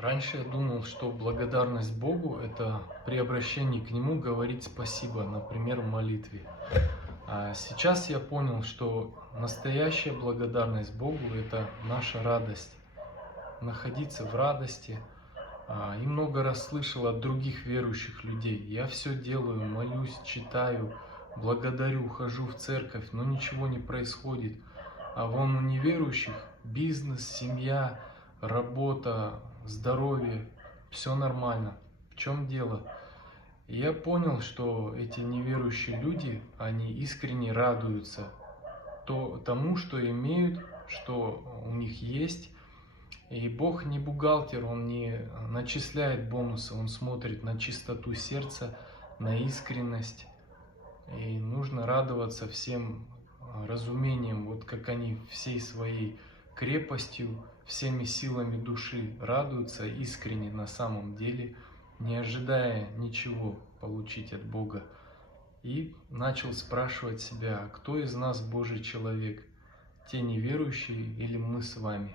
Раньше я думал, что благодарность Богу – это при обращении к Нему говорить спасибо, например, в молитве. А сейчас я понял, что настоящая благодарность Богу – это наша радость. Находиться в радости. И много раз слышал от других верующих людей. Я все делаю, молюсь, читаю, благодарю, хожу в церковь, но ничего не происходит. А вон у неверующих бизнес, семья, работа, здоровье, все нормально. В чем дело? И я понял, что эти неверующие люди, они искренне радуются тому, что имеют, что у них есть. И Бог не бухгалтер, Он не начисляет бонусы, Он смотрит на чистоту сердца, на искренность. И нужно радоваться всем разумением, вот как они всей своей крепостью, всеми силами души радуются искренне на самом деле, не ожидая ничего получить от Бога. И начал спрашивать себя, кто из нас Божий человек, те неверующие или мы с вами?